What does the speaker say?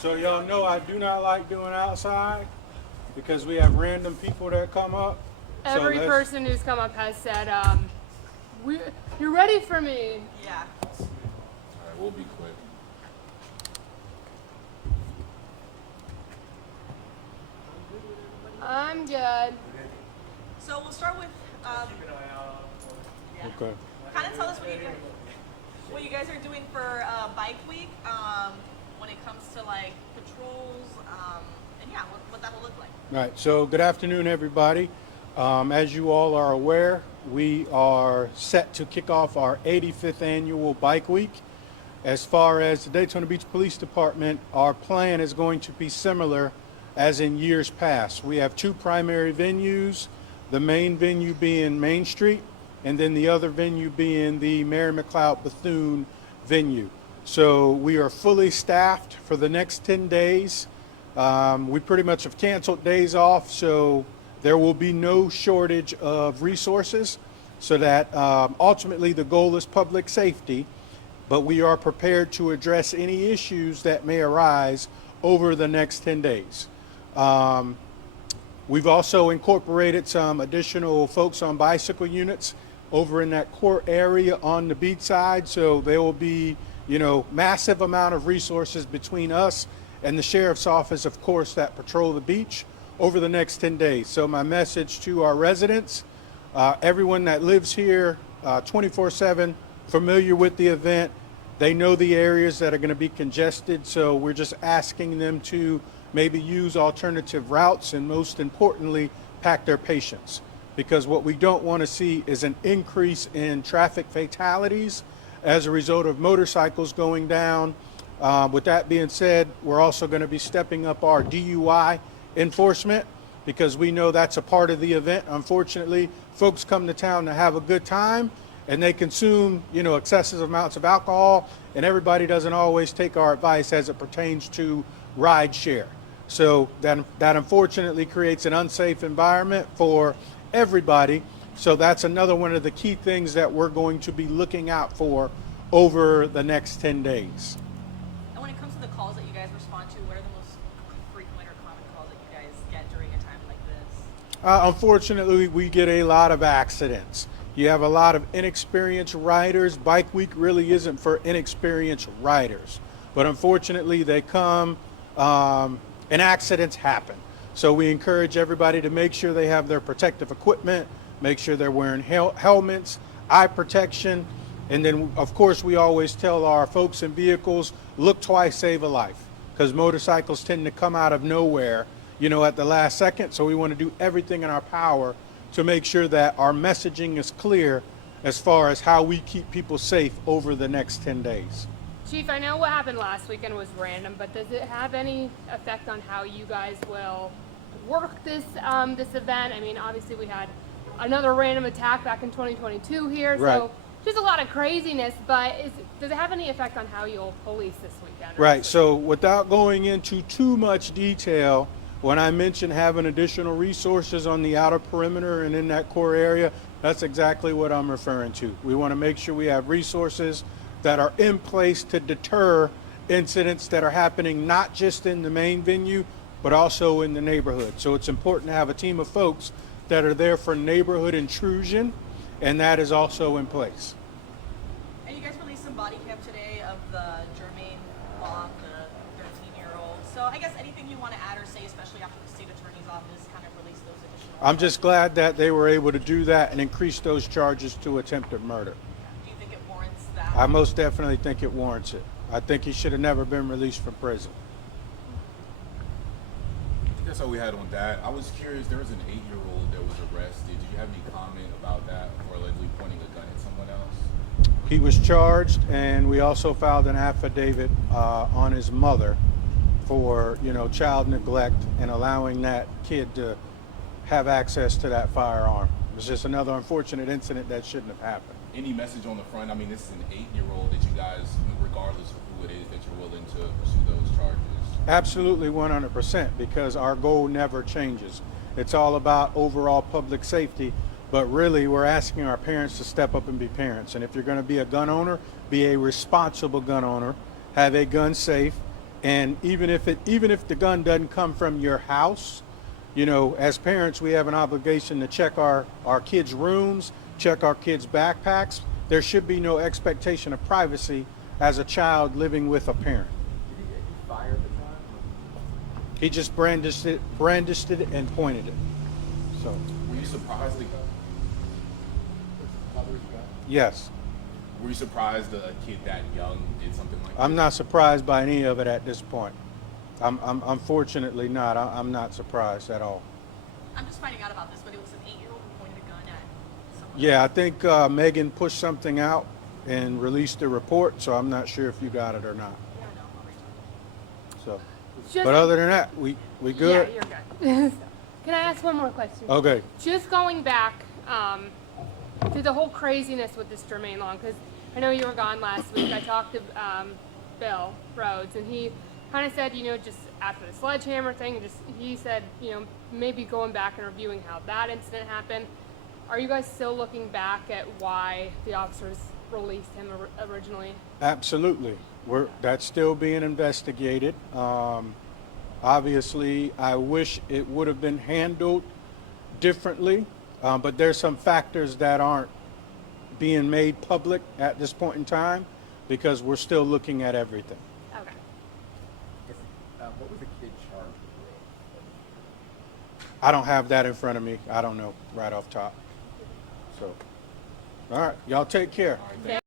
So y'all know I do not like doing outside because we have random people that come up. Every person who's come up has said, "You're ready for me." Yeah. All right, we'll be quick. I'm good. So we'll start with. Yeah. Okay. Kind of tell us what you guys are doing for Bike Week when it comes to like patrols, and yeah, what that'll look like. Right. So good afternoon, everybody. As you all are aware, we are set to kick off our 85th annual Bike Week. As far as the Daytona Beach Police Department, our plan is going to be similar as in years past. We have two primary venues, the main venue being Main Street, and then the other venue being the Mary McLeod Bethune venue. So we are fully staffed for the next 10 days. We pretty much have canceled days off, so there will be no shortage of resources, so that ultimately the goal is public safety, but we are prepared to address any issues that may arise over the next 10 days. We've also incorporated some additional folks on bicycle units over in that core area on the beach side, so there will be, massive amount of resources between us and the sheriff's office, of course, that patrol the beach over the next 10 days. So my message to our residents, everyone that lives here 24/7, familiar with the event, they know the areas that are going to be congested, so we're just asking them to maybe use alternative routes and, most importantly, pack their patience. Because what we don't want to see is an increase in traffic fatalities as a result of motorcycles going down. With that being said, we're also going to be stepping up our DUI enforcement, because we know that's a part of the event. Unfortunately, folks come to town to have a good time and they consume, excessive amounts of alcohol, and everybody doesn't always take our advice as it pertains to ride share. So that unfortunately creates an unsafe environment for everybody. So that's another one of the key things that we're going to be looking out for over the next 10 days. And when it comes to the calls that you guys respond to, what are the most frequent or common calls that you guys get during a time like this? Unfortunately, we get a lot of accidents. You have a lot of inexperienced riders. Bike Week really isn't for inexperienced riders, but unfortunately they come and accidents happen. So we encourage everybody to make sure they have their protective equipment, make sure they're wearing helmets, eye protection, and then of course we always tell our folks in vehicles, look twice, save a life, because motorcycles tend to come out of nowhere, at the last second. So we want to do everything in our power to make sure that our messaging is clear as far as how we keep people safe over the next 10 days. Chief, I know what happened last weekend was random, but does it have any effect on how you guys will work this event? I mean, obviously we had another random attack back in 2022 here, Right. so just a lot of craziness. But does it have any effect on how you'll police this weekend? Right. So without going into too much detail, when I mentioned having additional resources on the outer perimeter and in that core area, that's exactly what I'm referring to. We want to make sure we have resources that are in place to deter incidents that are happening not just in the main venue, but also in the neighborhood. So it's important to have a team of folks that are there for neighborhood intrusion, and that is also in place. And you guys released some body cam today of the Jermaine Long, the 13-year-old. So I guess anything you want to add or say, especially after the state attorney's office kind of released those additional. I'm just glad that they were able to do that and increase those charges to attempted murder. Do you think it warrants that? I most definitely think it warrants it. I think he should have never been released from prison. That's all we had on that. I was curious, there was an 8-year-old that was arrested. Did you have any comment about that, or allegedly pointing a gun at someone else? He was charged, and we also filed an affidavit on his mother for, child neglect and allowing that kid to have access to that firearm. It was just another unfortunate incident that shouldn't have happened. Any message on the front? I mean, this is an 8-year-old that you guys, regardless of who it is, that you're willing to pursue those charges. Absolutely 100%, because our goal never changes. It's all about overall public safety, but really we're asking our parents to step up and be parents. And if you're going to be a gun owner, be a responsible gun owner, have a gun safe, And even if the gun doesn't come from your house, you know, as parents, we have an obligation to check our kids' rooms, check our kids' backpacks. There should be no expectation of privacy as a child living with a parent. Did he fire at the time? He just brandished it and pointed it. So, Were you surprised? Mother's gun? yes, Were you surprised a kid that young did something like that? I'm not surprised by any of it at this point. I'm unfortunately not. I'm not surprised at all. I'm just finding out about this, but it was an 8-year-old who pointed a gun at someone. Yeah, I think Megan pushed something out and released a report, so I'm not sure if you got it or not. Yeah, no, I'll reach out. So, Just, but other than that, we good. Yeah, you're good. Can I ask one more question? Okay. Just going back to the whole craziness with this Jermaine Long, because I know you were gone last week. I talked to Bill Rhodes, and he kind of said, you know, just after the sledgehammer thing, he said, you know, maybe going back and reviewing how that incident happened. Are you guys still looking back at why the officers released him originally? Absolutely. That's still being investigated. Obviously, I wish it would have been handled differently, but there's some factors that aren't being made public at this point in time because we're still looking at everything. Okay. What was the kid charged with? I don't have that in front of me. I don't know right off top. So, all right, y'all take care. All right, thank